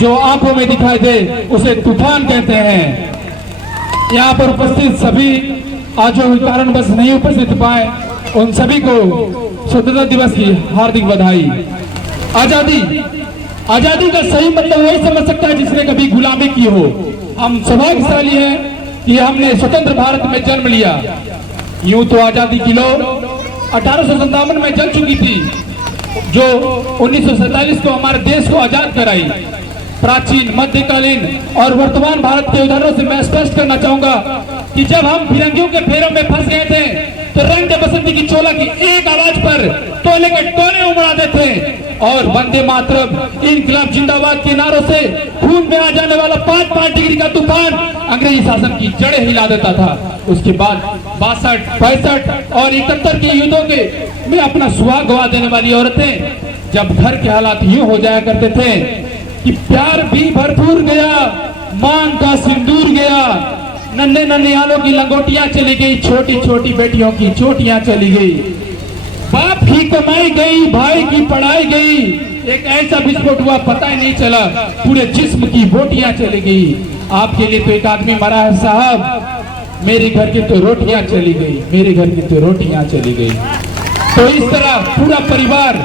जो आंखों में दिखाई दे उसे तूफान कहते हैं। यहाँ पर उपस्थित सभी आज जो कारणवश नहीं उपस्थित पाए उन सभी को स्वतंत्रता दिवस की हार्दिक बधाई। आजादी का सही मतलब वही समझ सकता है जिसने कभी गुलामी की हो। हम सौभाग्यशाली हैं कि हमने स्वतंत्र भारत में जन्म लिया। यूं तो आजादी की लौ 1857 में जल चुकी थी, जो 1947 को हमारे देश को आजाद कराई। प्राचीन, मध्यकालीन और वर्तमान भारत के उदाहरणों से मैं स्पष्ट करना चाहूंगा कि जब हम फिरंगियों के फेरों में फंस गए थे तो रंग दे बसंती की चोला की एक आवाज पर टोले के टोले उमड़ाते थे और वंदे मातरम, इनकलाब जिंदाबाद के नारों से खून में आ जाने वाला 5-5 डिग्री का तूफान अंग्रेजी शासन की जड़ें हिला देता था। उसके बाद 62, 65 और 71 के युद्धों के में अपना सुहाग गवा देने वाली औरतें जब घर के हालात यूं हो जाया करते थे कि प्यार भी भरपूर गया, मांग का सिंदूर गया, नन्हे नन्हेयालों की लंगोटियां चली गई, छोटी छोटी बेटियों की चोटियां चली गई, बाप की कमाई गई, भाई की पढ़ाई गई, एक ऐसा विस्फोट हुआ पता ही नहीं चला, पूरे जिस्म की बोटियां चली गई। आपके लिए तो एक आदमी मरा है साहब, मेरे घर की तो रोटियां चली गई, मेरे घर की तो रोटियां चली गई। तो इस तरह पूरा परिवार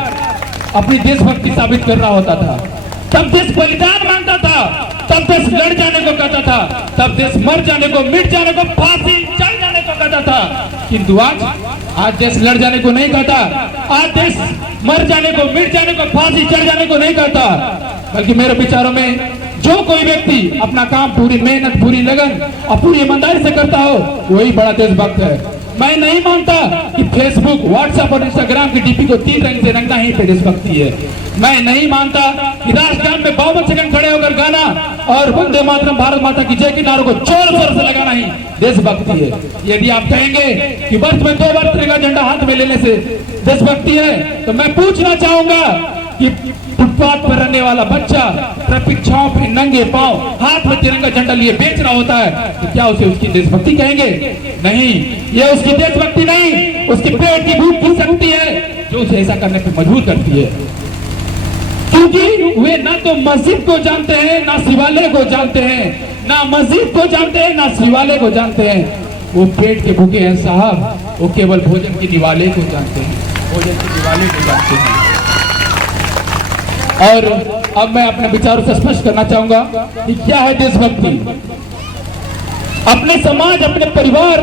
अपनी देशभक्ति साबित कर रहा होता था। तब देश बलिदान मांगता था, तब देश लड़ जाने को कहता था, तब देश मर जाने को, मिट जाने को, फांसी चढ़ जाने को कहता था। किंतु आज देश लड़ जाने को नहीं कहता, आज देश मर जाने को, मिट जाने को, फांसी चढ़ जाने को नहीं कहता, बल्कि मेरे विचारों में जो कोई व्यक्ति अपना काम पूरी मेहनत, पूरी लगन और पूरी ईमानदारी से करता हो वही बड़ा देशभक्त है। मैं नहीं मानता कि फेसबुक, व्हाट्सएप और इंस्टाग्राम की डीपी को 3 रंग से रंगना ही देशभक्ति है। मैं नहीं मानता कि राष्ट्रगान में 52 सेकंड खड़े होकर गाना और वंदे मातरम, भारत माता की जय के नारों को जोर शोर से लगाना ही देशभक्ति है। यदि आप कहेंगे कि वर्ष में 2 बार तिरंगा झंडा हाथ में लेने से देशभक्ति है, तो मैं पूछना चाहूंगा कि फुटपाथ पर रहने वाला बच्चा ट्रैफिक छांव पे नंगे पांव हाथ में तिरंगा झंडा लिए बेच रहा होता है, तो क्या उसे उसकी देशभक्ति कहेंगे? नहीं, ये उसकी देशभक्ति नहीं, उसके पेट की भूख की शक्ति है जो उसे ऐसा करने पर मजबूर करती है। क्योंकि वे ना तो मस्जिद को जानते हैं, ना शिवालय को जानते हैं, ना मस्जिद को जानते हैं, ना शिवालय को जानते हैं। वो पेट के भूखे हैं साहब, वो केवल भोजन की निवाले को जानते हैं, भोजन की निवाले को जानते हैं। और अब मैं अपने विचारों से स्पष्ट करना चाहूंगा कि क्या है देशभक्ति। अपने समाज, अपने परिवार,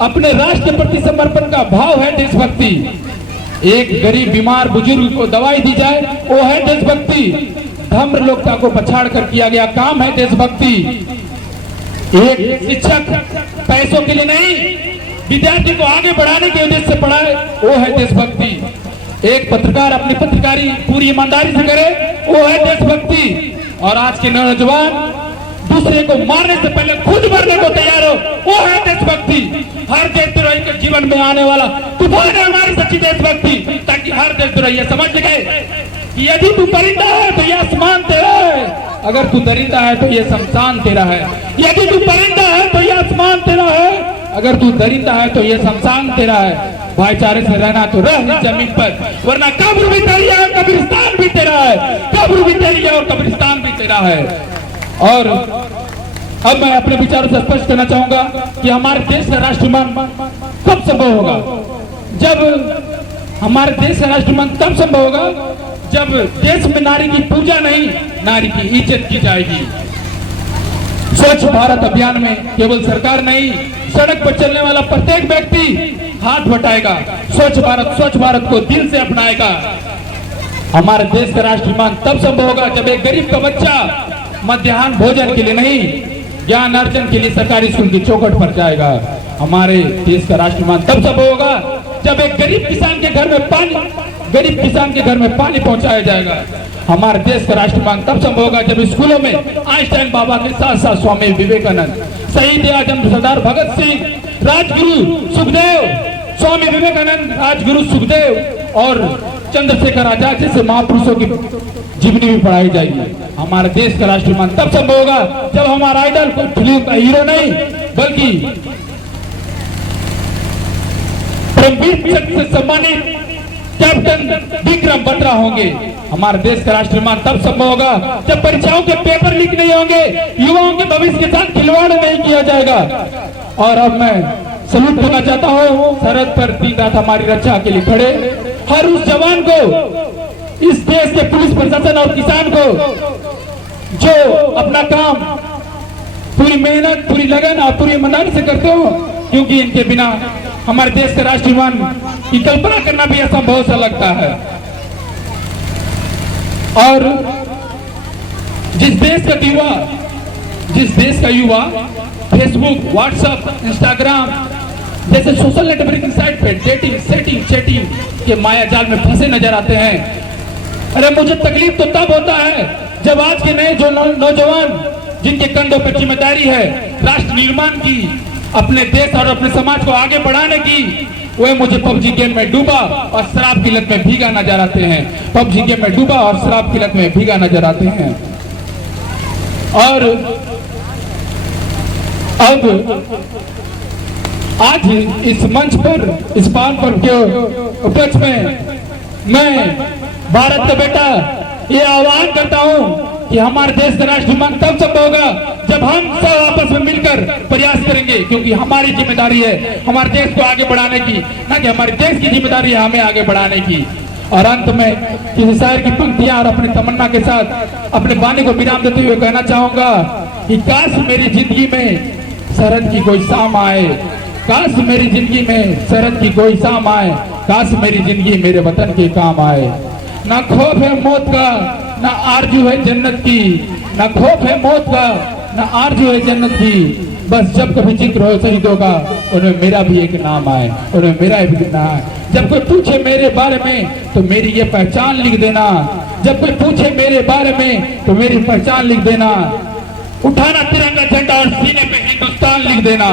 अपने राष्ट्र के प्रति समर्पण का भाव है देशभक्ति। एक गरीब बीमार बुजुर्ग को दवाई दी जाए वो है देशभक्ति। धर्म लोकता को पछाड़ कर किया गया काम है देशभक्ति। एक शिक्षक पैसों के लिए नहीं, विद्यार्थी को आगे बढ़ाने के उद्देश्य से पढ़ाए वो है देशभक्ति। एक पत्रकार अपनी पत्रकारी पूरी ईमानदारी से करे वो है देशभक्ति। और आज के नौजवान दूसरे को मारने से पहले खुद मरने को तैयार हो वो है देशभक्ति। हर देशद्रोही के जीवन में आने वाला तूफान है हमारी सच्ची देशभक्ति, ताकि हर देशद्रोही ये समझ सके कि यदि तू परिंदा है तो ये आसमान तेरा है, अगर तू दरिंदा है तो ये शमशान तेरा है। यदि तू परिंदा है तो ये आसमान तेरा है, अगर तू दरिंदा है तो ये शमशान तेरा है। भाईचारे से रहना तो रह इस जमीन पर, वरना कब्र भी तेरी है और कब्रिस्तान भी तेरा है, कब्र भी तेरी है और कब्रिस्तान भी तेरा है। और अब मैं अपने विचारों से स्पष्ट करना चाहूंगा कि हमारे देश का राष्ट्रगान कब संभव होगा। जब हमारे देश का राष्ट्रगान तब संभव होगा जब देश में नारी की पूजा नहीं, नारी की इज्जत की जाएगी। स्वच्छ भारत अभियान में केवल सरकार नहीं, सड़क पर चलने वाला प्रत्येक व्यक्ति हाथ बटाएगा, स्वच्छ भारत को दिल से अपनाएगा। हमारे देश का राष्ट्रगान तब संभव होगा जब एक गरीब का बच्चा मध्याह्न भोजन के लिए नहीं, ज्ञान अर्जन के लिए सरकारी स्कूल की चौखट पर जाएगा। हमारे देश का राष्ट्रगान तब संभव होगा जब एक गरीब किसान के घर में पानी पहुंचाया जाएगा। हमारे देश का राष्ट्रगान तब संभव होगा जब स्कूलों में आइंस्टाइन बाबा के साथ साथ स्वामी विवेकानंद, शहीद आजम सरदार भगत सिंह, राजगुरु सुखदेव, स्वामी विवेकानंद, राजगुरु सुखदेव और चंद्रशेखर आजाद जैसे महापुरुषों की जीवनी भी पढ़ाई जाएगी। हमारे देश का राष्ट्रगान तब संभव होगा जब हमारा आइडल कोई फिल्म का हीरो नहीं बल्कि परमवीर चक्र से सम्मानित कैप्टन विक्रम बत्रा होंगे। हमारे देश का राष्ट्रमान तब संभव होगा जब परीक्षाओं के पेपर लीक नहीं होंगे, युवाओं के भविष्य के साथ खिलवाड़ नहीं किया जाएगा। और अब मैं सलूट करना चाहता हूँ सरहद पर दिन रात हमारी रक्षा के लिए खड़े हर उस जवान को, इस देश के पुलिस प्रशासन और किसान को जो अपना काम पूरी मेहनत, पूरी लगन और पूरी ईमानदारी से करते हो, क्योंकि इनके बिना हमारे देश के राष्ट्रमान की कल्पना करना भी असंभव सा लगता है। और जिस देश का युवा फेसबुक, व्हाट्सएप, इंस्टाग्राम जैसे सोशल नेटवर्किंग साइट पे डेटिंग, सेटिंग, चैटिंग के माया जाल में फंसे नजर आते हैं, अरे मुझे तकलीफ तो तब होता है जब आज के नए जो नौजवान जिनके कंधों पर जिम्मेदारी है राष्ट्र निर्माण की, अपने देश और अपने समाज को आगे बढ़ाने की, वह मुझे पबजी गेम में डूबा और शराब की लत में भीगा नजर आते हैं। पबजी गेम में डूबा और शराब की लत में भीगा नजर आते हैं। और अब आज इस मंच पर, इस पावन पर्व के उपलक्ष्य में मैं भारत का बेटा ये आह्वान करता हूं कि हमारे देश का राष्ट्रमान तब संभव होगा जब हम सब आपस में मिलकर प्रयास करेंगे, क्योंकि हमारी जिम्मेदारी है हमारे देश को आगे बढ़ाने की, ना कि हमारे देश की जिम्मेदारी है हमें आगे बढ़ाने की। और अंत में किसी शायर की पंक्तियां और अपनी तमन्ना के साथ अपने वाणी को विराम देते हुए कहना चाहूंगा कि काश मेरी जिंदगी में सरहद की कोई शाम आए, काश मेरी जिंदगी में सरहद की कोई शाम आए, काश मेरी जिंदगी मेरे वतन के काम आए। ना खौफ है मौत का, ना आरजू है जन्नत की, ना खौफ है मौत का, ना आरजू है जन्नत की, बस जब कभी जिक्र हो शहीदों का उन्हें मेरा भी एक नाम आए, उन्हें मेरा भी नाम आए। जब कोई पूछे मेरे बारे में तो मेरी ये पहचान लिख देना, जब कोई पूछे मेरे बारे में तो मेरी पहचान लिख देना, उठाना तिरंगा झंडा और सीने पे हिंदुस्तान लिख देना।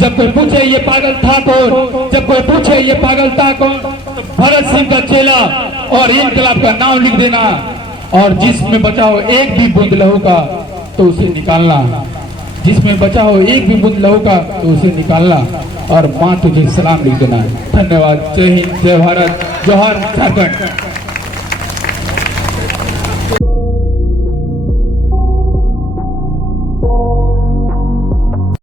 जब कोई पूछे ये पागल था कौन, जब कोई पूछे ये पागल था कौन, तो भगत सिंह का चेला और इनकलाब का नाम लिख देना। और जिसमें बचा हो एक भी बूंद लहू का तो उसे निकालना, जिसमें बचा हो एक भी बूंद लहू का तो उसे निकालना, और मां तुझे सलाम लिख देना। धन्यवाद। जय हिंद, जय भारत, जोहार झारखंड।